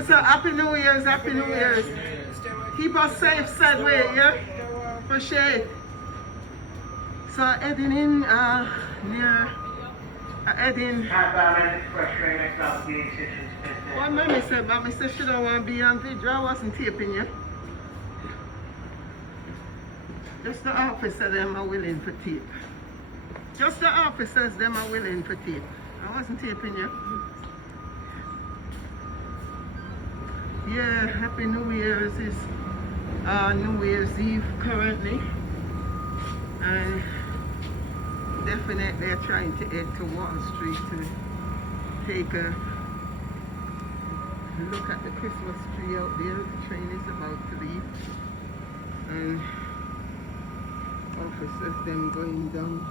Officer, Happy New Year's, Happy New Year's. Keep us safe, said way, yeah? Appreciate it. So heading in near heading. What mommy said, mommy said she don't want to be on video. I wasn't taping you. Just the officers them are willing for tape. Just the officers them are willing for tape. I wasn't taping you. Yeah, Happy New Year's is New Year's Eve currently. And definitely are trying to head to Wall Street to take a look at the Christmas tree out there. The train is about to leave. And officers them going down